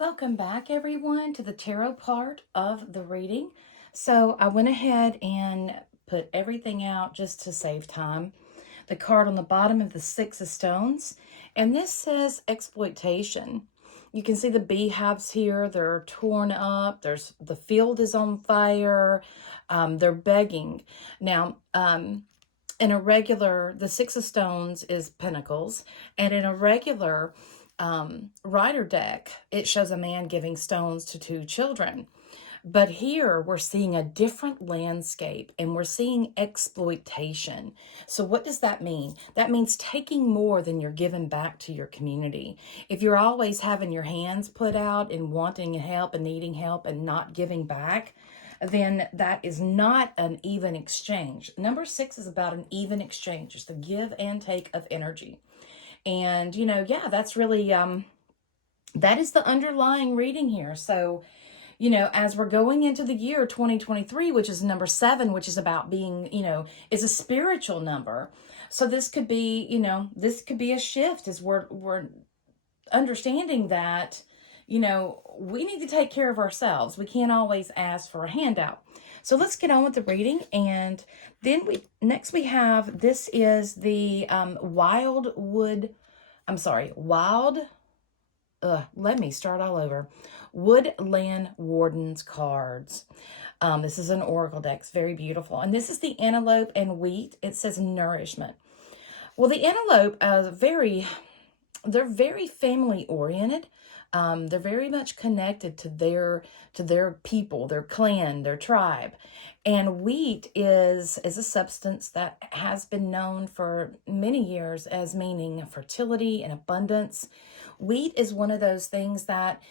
Welcome back, everyone, to the tarot part of the reading. So I went ahead and put everything out just to save time. The card on the bottom of the Six of Stones, and this says exploitation. You can see the beehives here. They're torn up. The field is on fire. They're begging. Now, in a regular, the Six of Stones is Pentacles, and in a regular rider deck, it shows a man giving stones to two children. But here we're seeing a different landscape and we're seeing exploitation. So what does that mean? That means taking more than you're giving back to your community. If you're always having your hands put out and wanting help and needing help and not giving back, then that is not an even exchange. Number 6 is about an even exchange. It's the give and take of energy. And, yeah, that's really, that is the underlying reading here. So, as we're going into the year 2023, which is number 7, which is about being, is a spiritual number. So this could be, this could be a shift as we're understanding that, we need to take care of ourselves. We can't always ask for a handout. So let's get on with the reading. And then we have, this is the let me start all over. Woodland Warden's cards. This is an oracle deck. It's very beautiful. And this is the antelope and wheat. It says nourishment. Well, the antelope they're very family oriented. They're very much connected to their people, their clan, their tribe. And wheat is a substance that has been known for many years as meaning fertility and abundance. Wheat is one of those things that,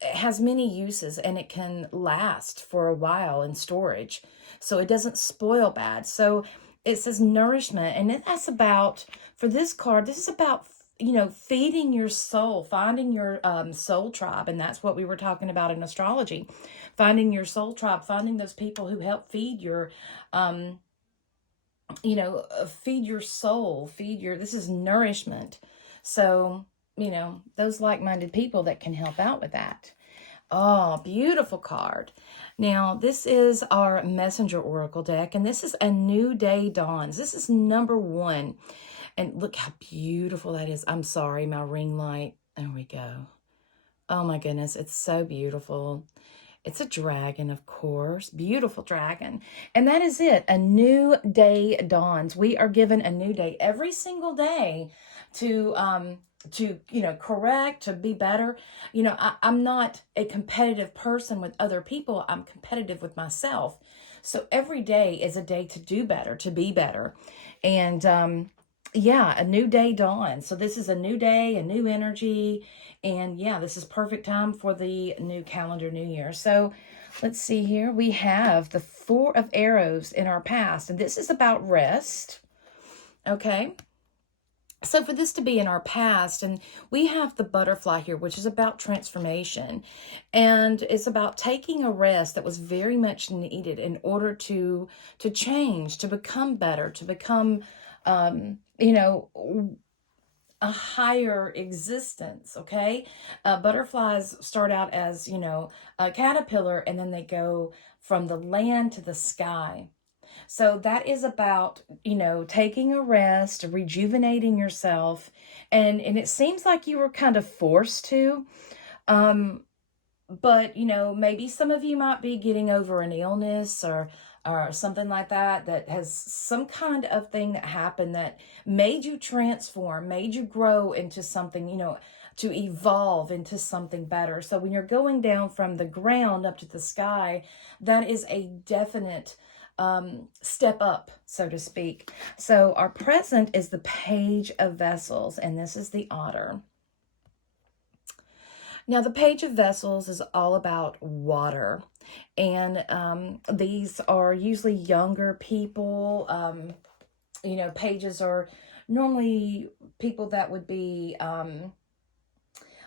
has many uses and it can last for a while in storage. So it doesn't spoil bad. So it says nourishment. And that's about, for this card, this is about, feeding your soul, finding your soul tribe. And that's what we were talking about in astrology. Finding your soul tribe, finding those people who help feed your, feed your soul, this is nourishment. So, those like-minded people that can help out with that. Oh, beautiful card. Now, this is our Messenger Oracle deck, and this is A New Day Dawns. This is number 1. And look how beautiful that is. I'm sorry, my ring light. There we go. Oh my goodness, it's so beautiful. It's a dragon, of course. Beautiful dragon. And that is it. A new day dawns. We are given a new day every single day to correct, to be better. I'm not a competitive person with other people. I'm competitive with myself. So every day is a day to do better, to be better. And a new day dawns. So this is a new day, a new energy. And this is perfect time for the new calendar, new year. So let's see here. We have the 4 of Arrows in our past. And this is about rest. Okay. So for this to be in our past, and we have the butterfly here, which is about transformation. And it's about taking a rest that was very much needed in order to change, to become better, to become, a higher existence, okay? Butterflies start out as, a caterpillar, and then they go from the land to the sky. So that is about, taking a rest, rejuvenating yourself. And it seems like you were kind of forced to. But, maybe some of you might be getting over an illness or something like that has some kind of thing that happened that made you transform, made you grow into something, to evolve into something better. So when you're going down from the ground up to the sky, that is a definite step up, so to speak. So our present is the Page of Vessels, and this is the Otter. Now, the Page of Vessels is all about water, and these are usually younger people. Pages are normally people that would be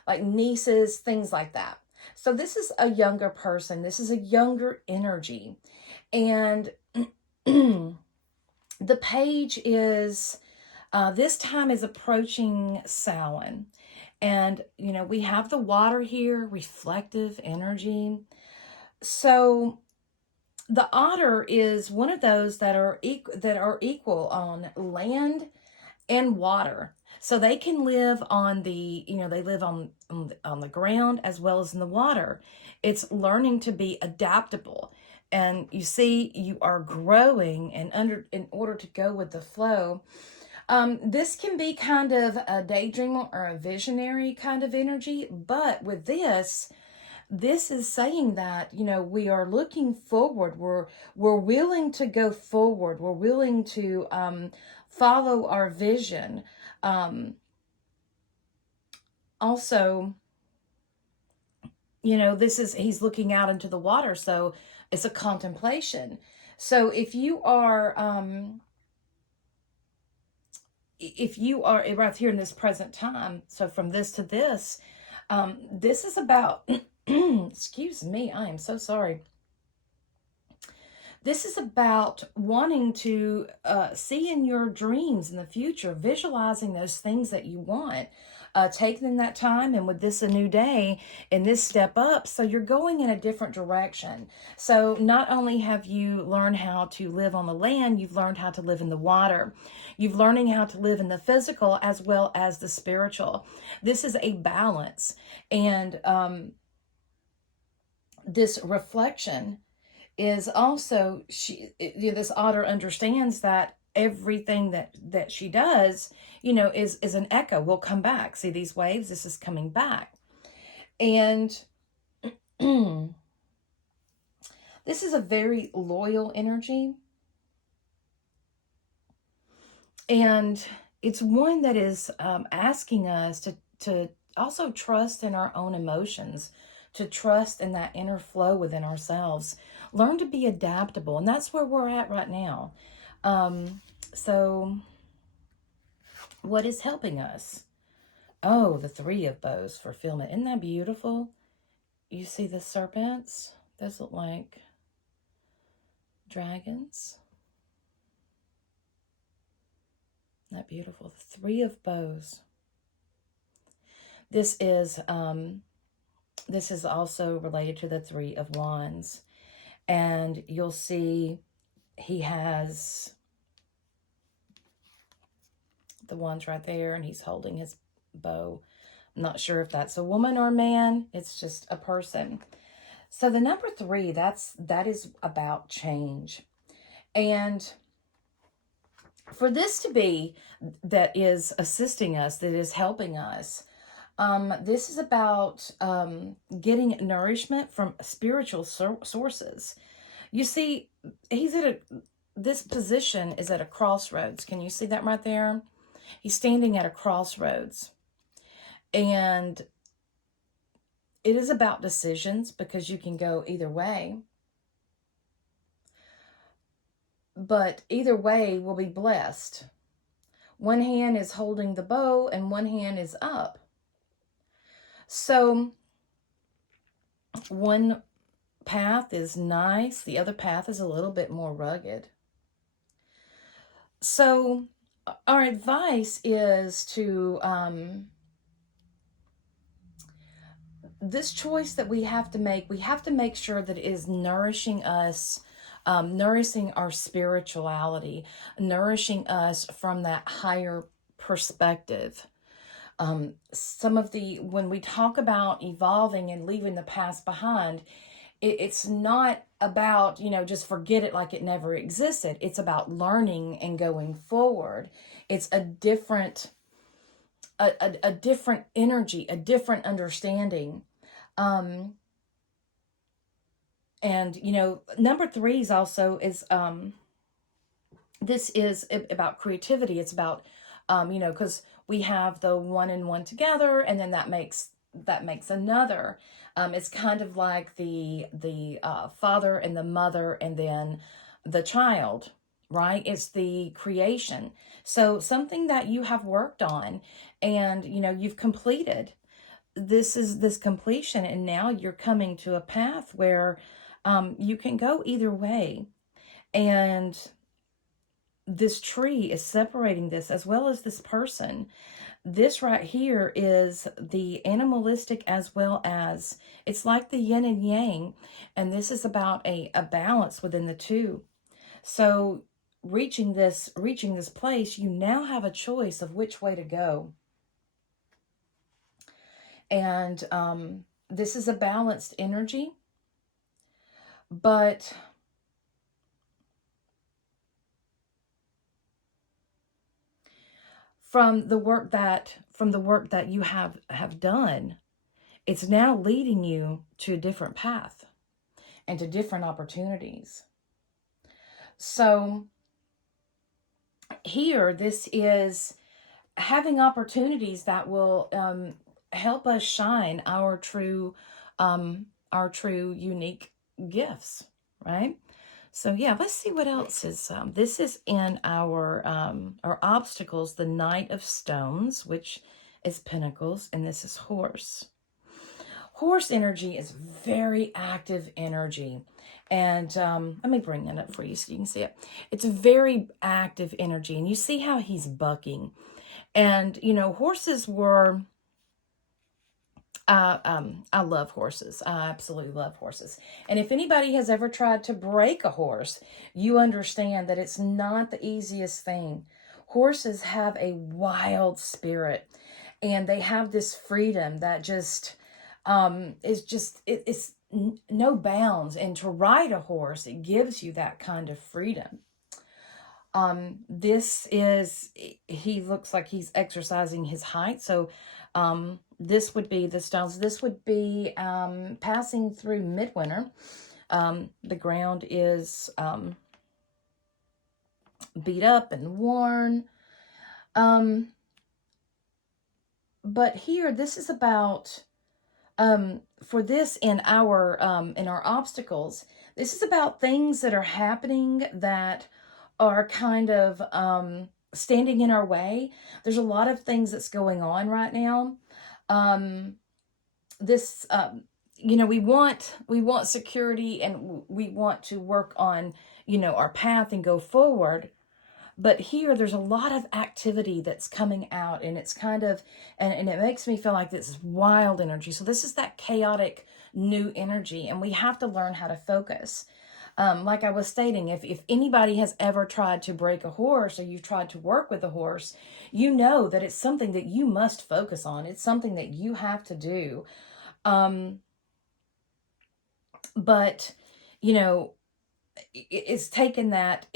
like nieces, things like that. So this is a younger person. This is a younger energy. And the page is, this time is approaching Samhain. And, you know, we have the water here, reflective energy. So the otter is one of those that are equal on land and water. So they can live on the, you know, they live on the ground as well as in the water. It's learning to be adaptable. And you see, you are growing, and in order to go with the flow. This can be kind of a daydream or a visionary kind of energy, but with this is saying that, you know, we are looking forward. We're willing to go forward. We're willing to follow our vision. Also, you know, he's looking out into the water, so it's a contemplation. So if you are right here in this present time, so from this to this is about, excuse me, I am so sorry. This is about wanting to see in your dreams in the future, visualizing those things that you want, taking that time, and with this a new day and this step up, so you're going in a different direction. So not only have you learned how to live on the land, you've learned how to live in the water. You've learning how to live in the physical as well as the spiritual. This is a balance, and this reflection is also, this otter understands that everything that she does, you know, is an echo, will come back. See these waves, this is coming back. And this is a very loyal energy, and it's one that is asking us to also trust in our own emotions, to trust in that inner flow within ourselves, learn to be adaptable. And that's where we're at right now. So what is helping us? Oh, the Three of Bows, fulfillment. Isn't that beautiful? You see the serpents? Those look like dragons. Isn't that beautiful? The Three of Bows. This is also related to the Three of Wands. And you'll see he has the wands right there, and he's holding his bow. I'm not sure if that's a woman or a man. It's just a person. So the number 3, that is about change. And for this to be that is assisting us, that is helping us, this is about getting nourishment from spiritual sources. You see, this position is at a crossroads. Can you see that right there? He's standing at a crossroads. And it is about decisions, because you can go either way. But either way will be blessed. One hand is holding the bow and one hand is up. So one path is nice, the other path is a little bit more rugged. So our advice is to this choice that we have to make sure that it is nourishing us, nourishing our spirituality, nourishing us from that higher perspective. When we talk about evolving and leaving the past behind, it's not about, just forget it like it never existed. It's about learning and going forward. It's a different energy, a different understanding. And, number 3 is also this is about creativity. It's about, because we have the one and one together, and then that makes another. It's kind of like the father and the mother, and then the child, right? It's the creation. So something that you have worked on, and you've completed. This is this completion, and now you're coming to a path where you can go either way. And this tree is separating this, as well as this person. This right here is the animalistic as well as, it's like the yin and yang, and this is about a balance within the two. So reaching this place, you now have a choice of which way to go. And this is a balanced energy, but from the work that you have done, it's now leading you to a different path and to different opportunities. So here, this is having opportunities that will help us shine our true unique gifts, right? So yeah, let's see what else is. This is in our obstacles, the Knight of Stones, which is Pentacles, and this is Horse. Horse energy is very active energy. And let me bring that up for you so you can see it. It's a very active energy. And you see how he's bucking. And, you know, horses were... I love horses. I absolutely love horses. And if anybody has ever tried to break a horse, you understand that it's not the easiest thing. Horses have a wild spirit, and they have this freedom that just it's no bounds. And to ride a horse, it gives you that kind of freedom. This is, he looks like he's exercising his height. So this would be the stones. This would be passing through midwinter. The ground is beat up and worn. But here, this is about, for this in our obstacles, this is about things that are happening that are kind of standing in our way. There's a lot of things that's going on right now. This, you know, we want security, and we want to work on, you know, our path and go forward. But here, there's a lot of activity that's coming out, and it's kind of, and it makes me feel like this is wild energy. So this is that chaotic new energy, and we have to learn how to focus. Like I was stating, if anybody has ever tried to break a horse, or you've tried to work with a horse, you know that it's something that you must focus on. It's something that you have to do. But, you know, it's taken that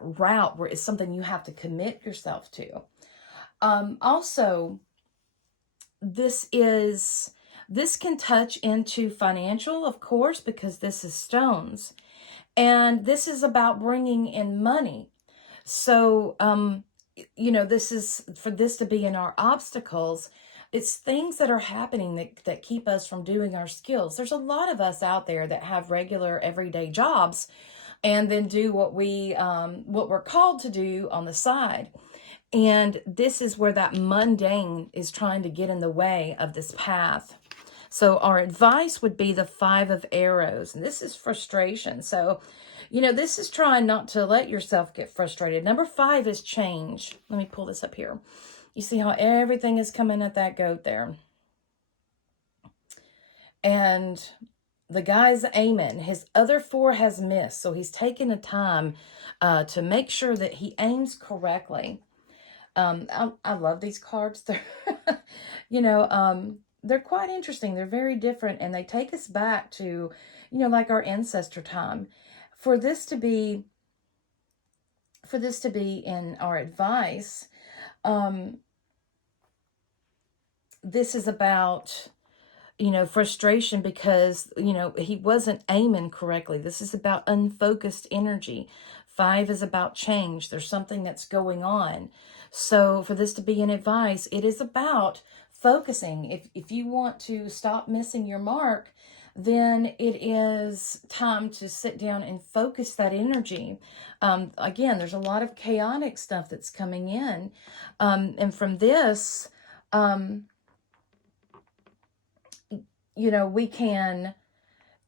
route where it's something you have to commit yourself to. Also, this can touch into financial, of course, because this is stones, and this is about bringing in money. So, you know, this is, for this to be in our obstacles, it's things that are happening that keep us from doing our skills. There's a lot of us out there that have regular everyday jobs and then do what we're called to do on the side. And this is where that mundane is trying to get in the way of this path. So our advice would be the 5 of Arrows, and this is frustration. So, you know, this is trying not to let yourself get frustrated. Number 5 is change. Let me pull this up here. You see how everything is coming at that goat there. And the guy's aiming. His other 4 has missed. So he's taking the time to make sure that he aims correctly. I love these cards. They're, you know, they're quite interesting. They're very different, and they take us back to, you know, like our ancestor time. For this to be in our advice, this is about, you know, frustration because, you know, he wasn't aiming correctly. This is about unfocused energy. 5 is about change. There's something that's going on. So for this to be an advice, it is about focusing. If you want to stop missing your mark, then it is time to sit down and focus that energy. Again, there's a lot of chaotic stuff that's coming in. And from this, you know, we can,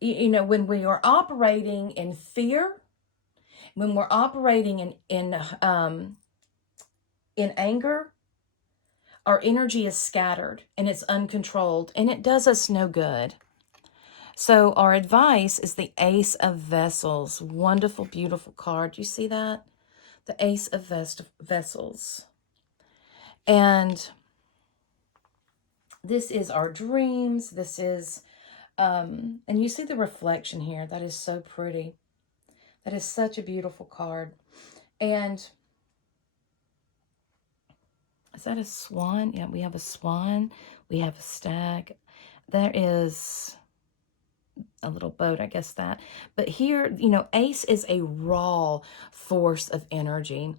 you know, when we are operating in fear, when we're operating in anger, our energy is scattered and it's uncontrolled, and it does us no good. So our advice is the Ace of Vessels. Wonderful, beautiful card. You see that? The Ace of Vessels. And this is our dreams. This is, and you see the reflection here. That is so pretty. That is such a beautiful card. And is that a swan? Yeah, we have a swan. We have a stag. There is a little boat, I guess that. But here, you know, Ace is a raw force of energy,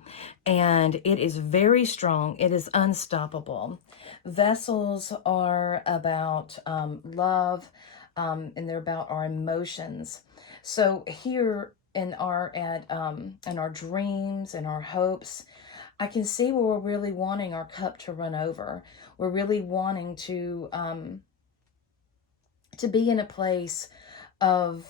and it is very strong. It is unstoppable. Vessels are about love, and they're about our emotions. So here in our dreams and our hopes, I can see where we're really wanting our cup to run over. We're really wanting to be in a place of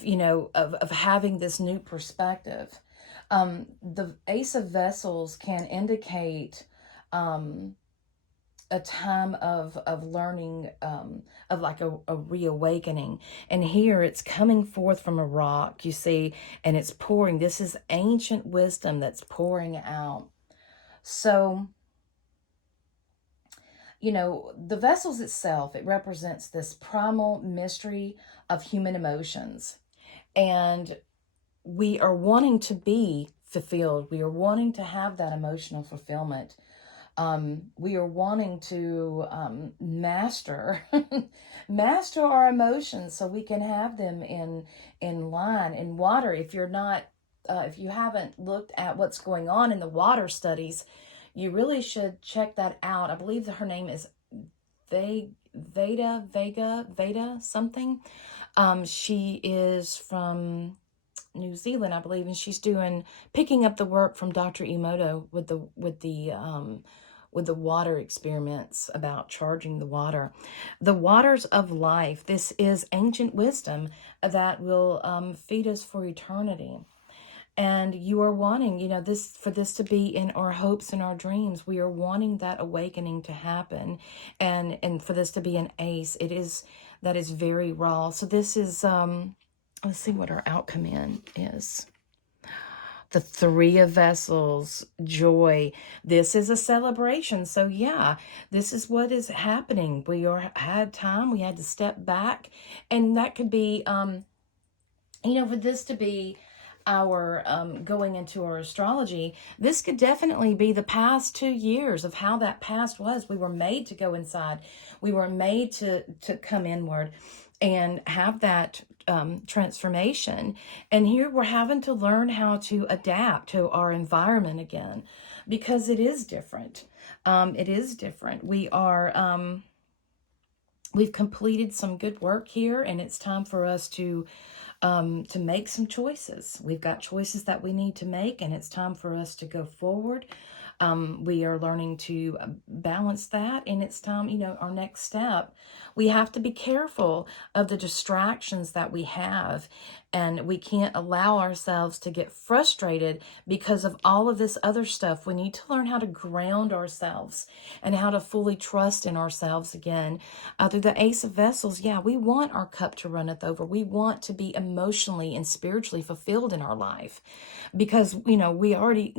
you know, of having this new perspective. The Ace of Vessels can indicate a time of learning, of like a reawakening. And here it's coming forth from a rock, you see, and it's pouring. This is ancient wisdom that's pouring out. So, you know, the vessels itself, it represents this primal mystery of human emotions. And we are wanting to be fulfilled. We are wanting to have that emotional fulfillment. We are wanting to master master our emotions so we can have them in line. In water, if you're not if you haven't looked at what's going on in the water studies, you really should check that out. I believe that her name is Veda something. She is from New Zealand, I believe, and she's picking up the work from Dr. Emoto with the water experiments about charging the water. The waters of life. This is ancient wisdom that will feed us for eternity. And you are wanting, you know, for this to be in our hopes and our dreams. We are wanting that awakening to happen, and for this to be an ace. That is very raw. So this is let's see what our outcome is. The Three of Vessels, joy. This is a celebration. So yeah, this is what is happening. We had time. We had to step back, and that could be, you know, for this to be our going into our astrology, this could definitely be the past 2 years of how that past was. We were made to go inside. We were made to come inward and have that transformation. And here we're having to learn how to adapt to our environment again, because it is different. It is different. We've completed some good work here, and it's time for us to make some choices. We've got choices that we need to make, and it's time for us to go forward. We are learning to balance that, and it's time, you know, our next step. We have to be careful of the distractions that we have, and we can't allow ourselves to get frustrated because of all of this other stuff. We need to learn how to ground ourselves and how to fully trust in ourselves again. Through the Ace of Vessels, yeah, we want our cup to runneth over. We want to be emotionally and spiritually fulfilled in our life, because, you know, we already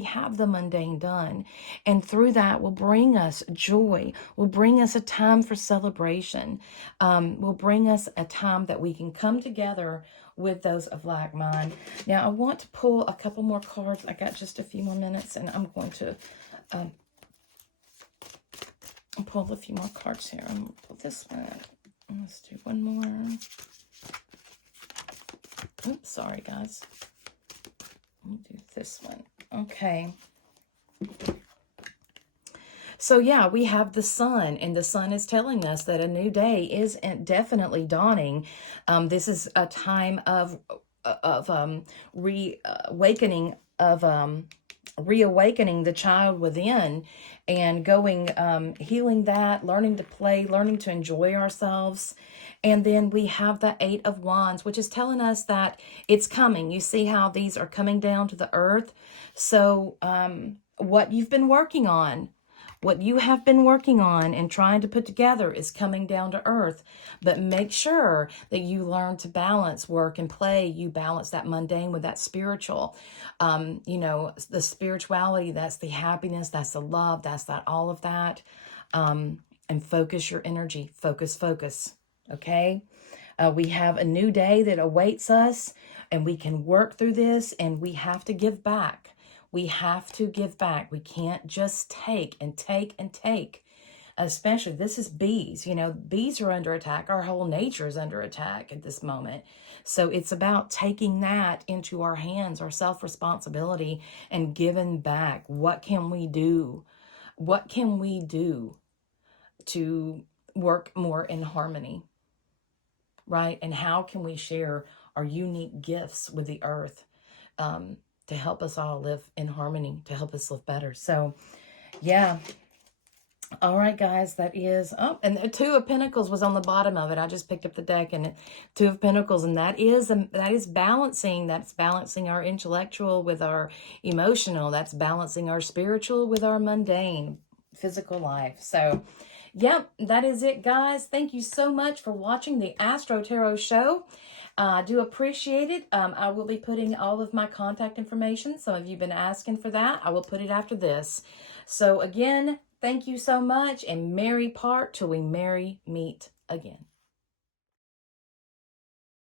have the mundane done, and through that will bring us joy, will bring us a time for celebration, will bring us a time that we can come together with those of like mind. Now I want to pull a couple more cards. I got just a few more minutes, and I'm going to pull a few more cards here. I'm going to pull this one. Let's do one more. Oops, sorry guys. Let me do this one. Okay. So yeah, we have the sun, and the sun is telling us that a new day is definitely dawning. This is a time of reawakening of reawakening the child within and going, healing that, learning to play, learning to enjoy ourselves. And then we have the Eight of Wands, which is telling us that it's coming. You see how these are coming down to the earth. So what you've been working on, what you have been working on and trying to put together is coming down to earth. But make sure that you learn to balance work and play. You balance that mundane with that spiritual. You know, the spirituality, that's the happiness, that's the love, that's that all of that. And focus your energy. Focus, focus. Okay? We have a new day that awaits us, and we can work through this, and we have to give back. We have to give back. We can't just take and take and take. Especially, this is bees. You know, bees are under attack. Our whole nature is under attack at this moment. So it's about taking that into our hands, our self-responsibility, and giving back. What can we do? What can we do to work more in harmony, right? And how can we share our unique gifts with the earth, to help us all live in harmony, to help us live better? So, yeah. All right, guys, that is, oh, and the Two of Pentacles was on the bottom of it. I just picked up the deck, and Two of Pentacles, and that is balancing. That's balancing our intellectual with our emotional. That's balancing our spiritual with our mundane physical life. So, yep, that is it, guys. Thank you so much for watching the Astro Tarot show. I do appreciate it. I will be putting all of my contact information. Some of you have been asking for that. I will put it after this. So again, thank you so much, and merry part till we merry meet again.